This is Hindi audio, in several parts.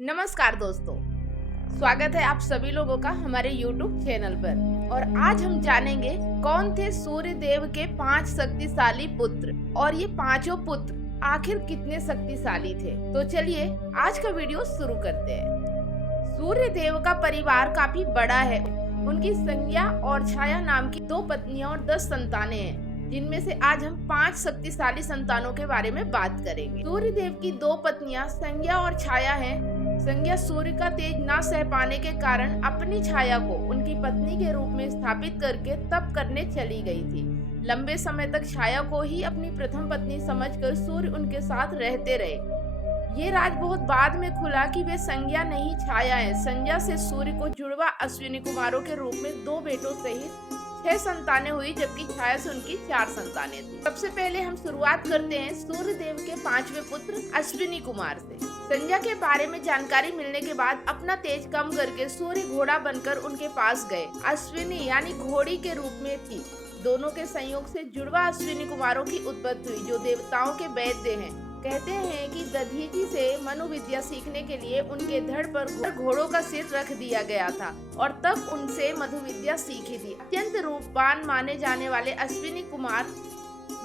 नमस्कार दोस्तों, स्वागत है आप सभी लोगों का हमारे YouTube चैनल पर। और आज हम जानेंगे कौन थे सूर्य देव के 5 शक्तिशाली पुत्र और ये पांचों पुत्र आखिर कितने शक्तिशाली थे। तो चलिए आज का वीडियो शुरू करते हैं। सूर्य देव का परिवार काफी बड़ा है। उनकी संज्ञा और छाया नाम की 2 पत्नियां और 10 संतानें हैं, जिनमें से आज हम 5 शक्तिशाली संतानों के बारे में बात करेंगे। सूर्य देव की 2 पत्नियां संज्ञा और छाया हैं। संज्ञा सूर्य का तेज न सह पाने के कारण अपनी छाया को उनकी पत्नी के रूप में स्थापित करके तप करने चली गई थी। लंबे समय तक छाया को ही अपनी प्रथम पत्नी समझकर सूर्य उनके साथ रहते रहे। ये राज बहुत बाद में खुला कि वे संज्ञा नहीं छाया है। संज्ञा से सूर्य को जुड़वा अश्विनी कुमारों के रूप में 2 बेटों सहित 6 संतानें हुई, जबकि छाया से उनकी 4 संतानें थी। सबसे पहले हम शुरुआत करते हैं सूर्य देव के 5वें पुत्र अश्विनी कुमार से। संज्ञा के बारे में जानकारी मिलने के बाद अपना तेज कम करके सूर्य घोड़ा बनकर उनके पास गए। अश्विनी यानी घोड़ी के रूप में थी। दोनों के संयोग से जुड़वा अश्विनी कुमारों की उत्पत्ति हुई, जो देवताओं के वैद्य हैं। कहते हैं कि दधीचि से मनोविद्या सीखने के लिए उनके धड़ पर घोड़ों का सिर रख दिया गया था और तब उनसे मधुविद्या सीखी थी। अत्यंत रूपवान माने जाने वाले अश्विनी कुमार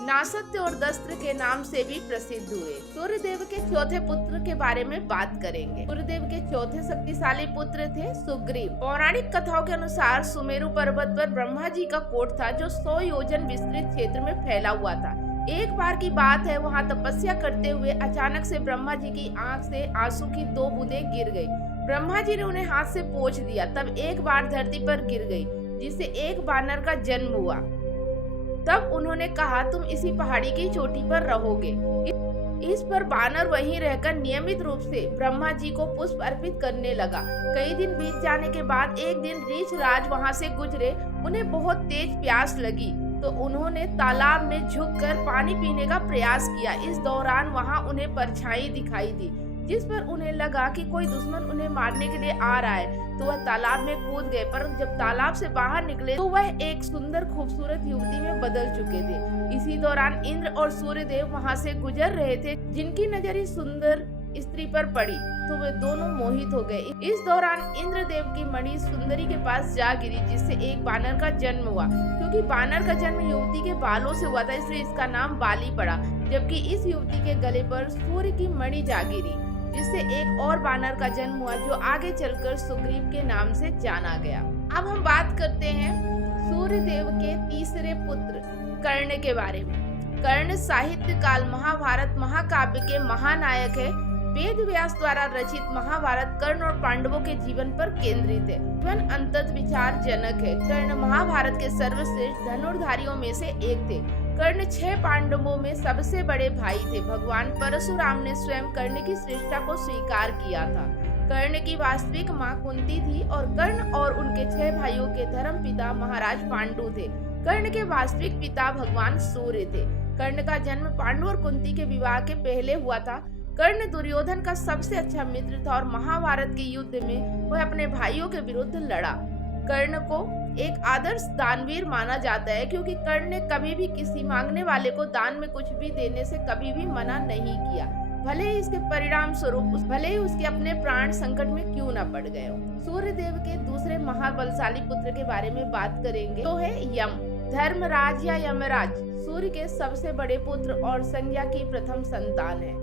नासत्य और दस्त्र के नाम से भी प्रसिद्ध हुए। सूर्यदेव के चौथे पुत्र के बारे में बात करेंगे। सूर्यदेव के चौथे शक्तिशाली पुत्र थे सुग्रीव। पौराणिक कथाओं के अनुसार सुमेरु पर्वत पर ब्रह्मा जी का कोट था, जो 100 योजन विस्तृत क्षेत्र में फैला हुआ था। एक बार की बात है, वहाँ तपस्या करते हुए अचानक से ब्रह्मा जी की आंख से आंसू की 2 बूंदें गिर गई। ब्रह्मा जी ने उन्हें हाथ से पोंछ दिया, तब एक बार धरती पर गिर गई, जिससे एक बानर का जन्म हुआ। तब उन्होंने कहा, तुम इसी पहाड़ी की चोटी पर रहोगे। इस पर बानर वहीं रहकर नियमित रूप से ब्रह्मा जी को पुष्प अर्पित करने लगा। कई दिन बीत जाने के बाद एक दिन रीछ राज वहां से गुजरे। उन्हें बहुत तेज प्यास लगी, तो उन्होंने तालाब में झुककर पानी पीने का प्रयास किया। इस दौरान वहां उन्हें परछाई दिखाई दी, जिस पर उन्हें लगा कि कोई दुश्मन उन्हें मारने के लिए आ रहा है, तो वह तालाब में कूद गए। पर जब तालाब से बाहर निकले तो वह एक सुंदर खूबसूरत युवती में बदल चुके थे। इसी दौरान इंद्र और सूर्यदेव वहां से गुजर रहे थे। जिनकी नजर इस सुंदर स्त्री पर पड़ी तो वे दोनों मोहित हो गए। इस दौरान इंद्रदेव की मणि सुंदरी के पास जा गिरी, जिससे एक बानर का जन्म हुआ। क्योंकि बानर का जन्म युवती के बालों से हुआ था, इसलिए इसका नाम बाली पड़ा। जबकि इस युवती के गले पर सूर्य की मणि जा गिरी, जिससे एक और बानर का जन्म हुआ, जो आगे चलकर सुग्रीव के नाम से जाना गया। अब हम बात करते हैं सूर्यदेव के तीसरे पुत्र कर्ण के बारे में। कर्ण साहित्य काल महाभारत महाकाव्य के महानायक है। वेद व्यास द्वारा रचित महाभारत कर्ण और पांडवों के जीवन पर केंद्रित है। जीवन अंतत विचार जनक है। कर्ण महाभारत के सर्वश्रेष्ठ धनुर्धारियों में से एक थे। कर्ण 6 पांडवों में सबसे बड़े भाई थे। भगवान परशुराम ने स्वयं कर्ण की श्रेष्ठता को स्वीकार किया था। कर्ण की वास्तविक मां कुंती थी और कर्ण और उनके 6 भाइयों के धर्म पिता महाराज पांडु थे। कर्ण के वास्तविक पिता भगवान सूर्य थे। कर्ण का जन्म पांडु और कुंती के विवाह के पहले हुआ था। कर्ण दुर्योधन का सबसे अच्छा मित्र था और महाभारत के युद्ध में वह अपने भाइयों के विरुद्ध लड़ा। कर्ण को एक आदर्श दानवीर माना जाता है, क्योंकि कर्ण ने कभी भी किसी मांगने वाले को दान में कुछ भी देने से कभी भी मना नहीं किया, भले ही इसके परिणाम स्वरूप भले ही उसके अपने प्राण संकट में क्यों न पड़ गए हो। सूर्यदेव के दूसरे महाबलशाली पुत्र के बारे में बात करेंगे, तो है यम। धर्मराज या यमराज सूर्य के सबसे बड़े पुत्र और संज्ञा की प्रथम संतान है।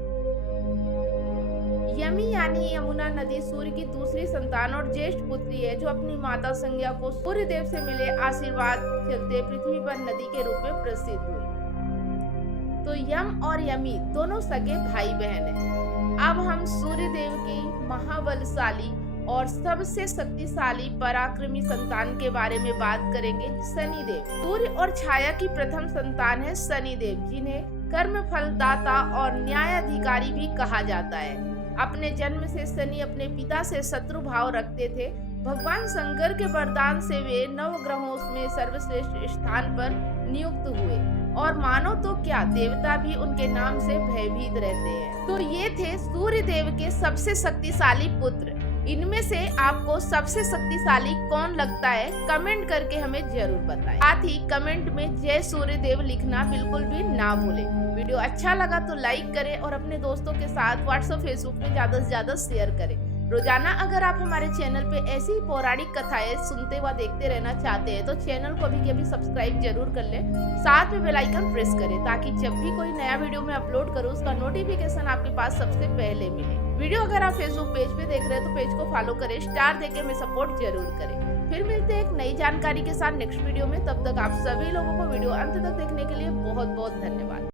यमी यानी यमुना नदी सूर्य की दूसरी संतान और ज्येष्ठ पुत्री है, जो अपनी माता संज्ञा को सूर्यदेव से मिले आशीर्वाद चलते पृथ्वी पर नदी के रूप में प्रसिद्ध हुई। तो यम और यमी दोनों सगे भाई बहन हैं। अब हम सूर्यदेव की महाबलशाली और सबसे शक्तिशाली पराक्रमी संतान के बारे में बात करेंगे, शनिदेव। सूर्य और छाया की प्रथम संतान है शनिदेव, जिन्हें कर्म फलदाता और न्यायाधिकारी भी कहा जाता है। अपने जन्म से शनि अपने पिता से शत्रु भाव रखते थे। भगवान शंकर के वरदान से वे 9 ग्रहों में सर्वश्रेष्ठ स्थान पर नियुक्त हुए और मानो तो क्या, देवता भी उनके नाम से भयभीत रहते हैं। तो ये थे सूर्यदेव के सबसे शक्तिशाली पुत्र। इनमें से आपको सबसे शक्तिशाली कौन लगता है, कमेंट करके हमें जरूर बताएं। साथ ही कमेंट में जय सूर्यदेव लिखना बिल्कुल भी ना भूलें। वीडियो अच्छा लगा तो लाइक करें और अपने दोस्तों के साथ व्हाट्सएप फेसबुक में ज्यादा से ज्यादा शेयर करें। रोजाना अगर आप हमारे चैनल पे ऐसी ही पौराणिक कथाएं सुनते व देखते रहना चाहते हैं तो चैनल को अभी के अभी सब्सक्राइब जरूर कर लें, साथ में बेल आइकन प्रेस करें ताकि जब भी कोई नया वीडियो मैं अपलोड करूं उसका नोटिफिकेशन आपके पास सबसे पहले मिले। वीडियो अगर आप फेसबुक पेज पे देख रहे हैं तो पेज को फॉलो करें, स्टार देके हमें सपोर्ट जरूर करें। फिर मिलते हैं एक नई जानकारी के साथ नेक्स्ट वीडियो में। तब तक आप सभी लोगों को वीडियो अंत तक देखने के लिए बहुत बहुत धन्यवाद।